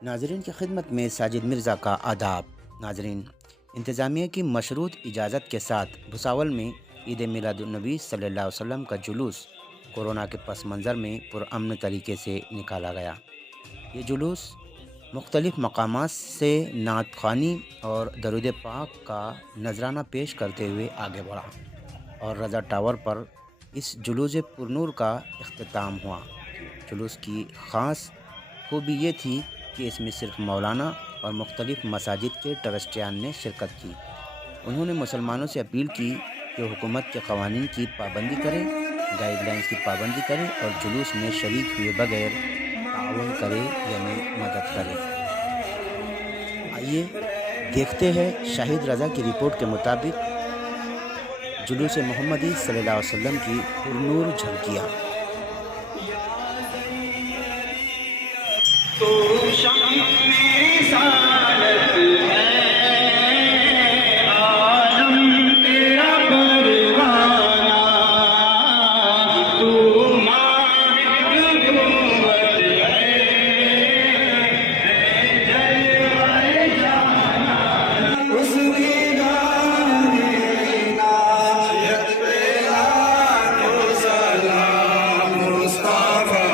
नाजरीन की खिदमत में साजिद मिर्ज़ा का आदाब। नाजरीन, इंतज़ामिया की मशरूत इजाज़त के साथ भुसावल में ईद मिलादुन्नबी सल्लल्लाहु अलैहि वसल्लम का जुलूस कोरोना के पस मंज़र में पुरअमन तरीके से निकाला गया। ये जुलूस मुख्तलिफ़ मकामात से नात ख़्वानी और दरूद पाक का नजराना पेश करते हुए आगे बढ़ा और रज़ा टावर पर इस जुलूस पुरनूर का इख्तिताम हुआ। जुलूस की ख़ास खूबी ये थी कि इसमें सिर्फ मौलाना और मुख्तलिफ़ मसाजिद के ट्रस्टियान ने शिरकत की। उन्होंने मुसलमानों से अपील की कि हुकूमत के क़वानीन की पाबंदी करें, गाइडलाइंस की पाबंदी करें और जुलूस में शरीक हुए बगैर ताउन करे यानी मदद करे। आइए देखते हैं शाहिद रज़ा की रिपोर्ट के मुताबिक जुलूस मोहम्मदी सल्लल्लाहु अलैहि वसल्लम की पुरनूर झलकियाँ। तो शान सालत है आलम तेरा परवाना, तू मालिक कुव्वत है जलवाए जाना। उस दीदार इनायत पे लाखों सलाम मुस्तफा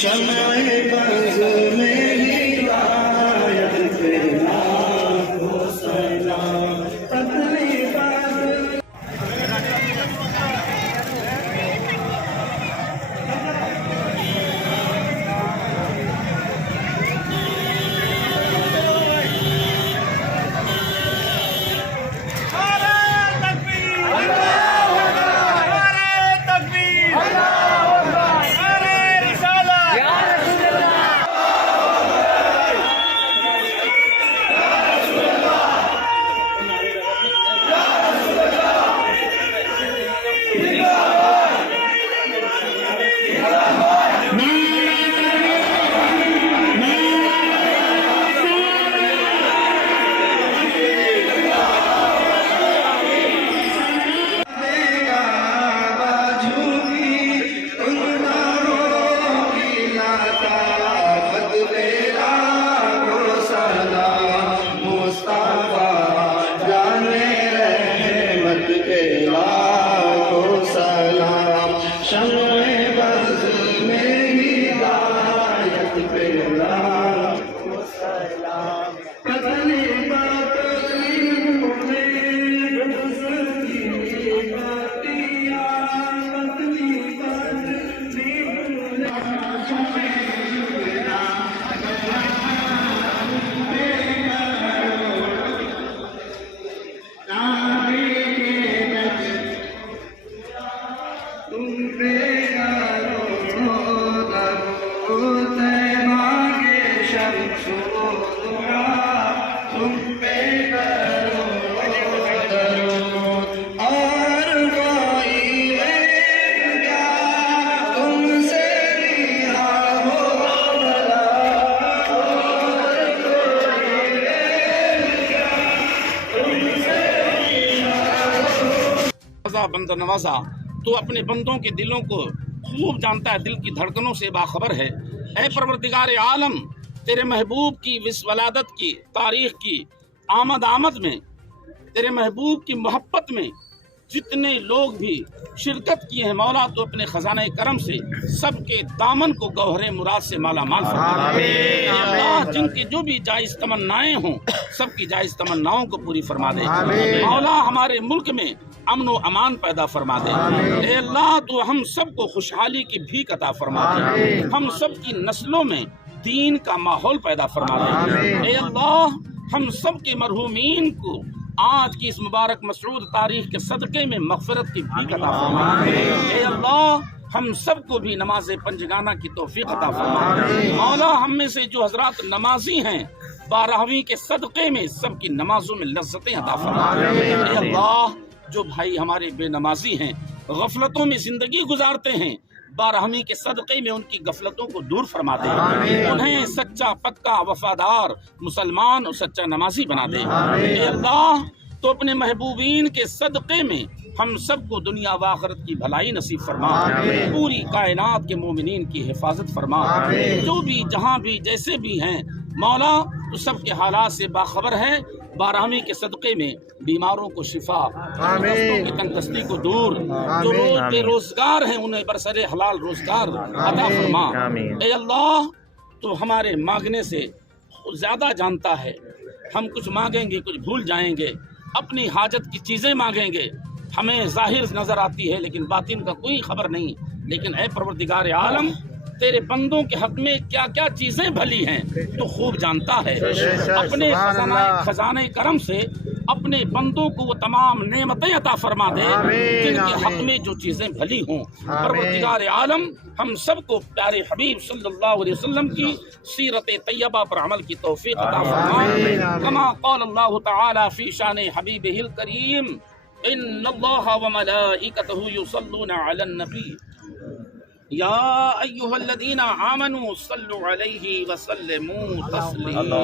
शम्ए बज़ में हिदायत पे लाखों सलाम। पतली बात बंद नवाजा, तो अपने बंदों के दिलों को खूब जानता है, दिल की धड़कनों से बाखबर है। ऐ परवरदिगार आलम, तेरे महबूब की विस्वलादत की तारीख की आमद में, तेरे महबूब की मोहब्बत में जितने लोग भी शिरकत किए हैं मौला, तो अपने खजाने करम से सबके दामन को गौहरे मुराद से माला माल फरमा दे। जिनकी जो भी जायज़ तमन्नाएं हों सबकी जायज़ तमन्नाओं को पूरी फरमा दे। मौला हमारे मुल्क में अमन व अमान पैदा फरमा दे। ए अल्लाह, तो हम सबको खुशहाली की भीख अता फरमा दे। हम सब की नस्लों में दीन का माहौल पैदा फरमा दे। ए अल्लाह, हम सब के मरहूमीन को आज की इस मुबारक मसरूद तारीख के सदक़े में मग़फ़िरत की भीख अता फरमा दे। ए अल्लाह, हम सबको भी नमाज पंजगाना की तौफीक अता फरमा दे। मौला, हम में से जो हजरात नमाजी हैं 12वीं के सदक़े में सबकी नमाजों में लज्जतें अता फरमा दे। ए अल्लाह, जो भाई हमारे बेनमाजी हैं, गफलतों में जिंदगी गुजारते हैं, 12वीं के सदक़े में उनकी गफलतों को दूर फरमा दे। उन्हें सच्चा पक्का वफादार मुसलमान और सच्चा नमाजी बना दे। अल्लाह, तो अपने महबूबीन के सदक़े में हम सबको दुनिया व आखिरत की भलाई नसीब फरमा। पूरी कायनात के मोमिनीन की हिफाजत फरमा। जो भी जहाँ भी जैसे भी हैं मौला, तो सबके हालात से बाखबर है। बारहवीं के सदक़े में बीमारों को शिफा, दोस्तों की तंगदस्ती को दूर, जो बेरोजगार हैं उन्हें बरसरे हलाल रोजगार अता फरमा। ए अल्लाह, तो हमारे मांगने से ज़्यादा जानता है। हम कुछ मांगेंगे, कुछ भूल जाएंगे, अपनी हाजत की चीज़ें मांगेंगे, हमें ज़ाहिर नज़र आती है लेकिन बातिन का कोई खबर नहीं। लेकिन ऐ परवरदिगार आलम, तेरे बंदों के हक में क्या क्या चीज़ें भली हैं तो खूब जानता है। अपने खजाने करम से अपने बंदों को वो तमाम नेमतें अता फरमा दे जिनके हक में जो चीज़ें भली हों। परवरदिगार आलम, हम सबको प्यारे हबीब सल्लल्लाहु अलैहि वसल्लम की सीरत तैयबा पर अमल की तौफीक अता फरमाए। कमा क़ाल अल्लाहु तआला फ़ी शान हबीबिहिल करीम, इन्नल्लाहा व मलाइकतहु युसल्लूना अलन नबी या अय्युहल्लज़ीना आमनू सल्लु अलैहि व सल्लिमू तस्लीमा।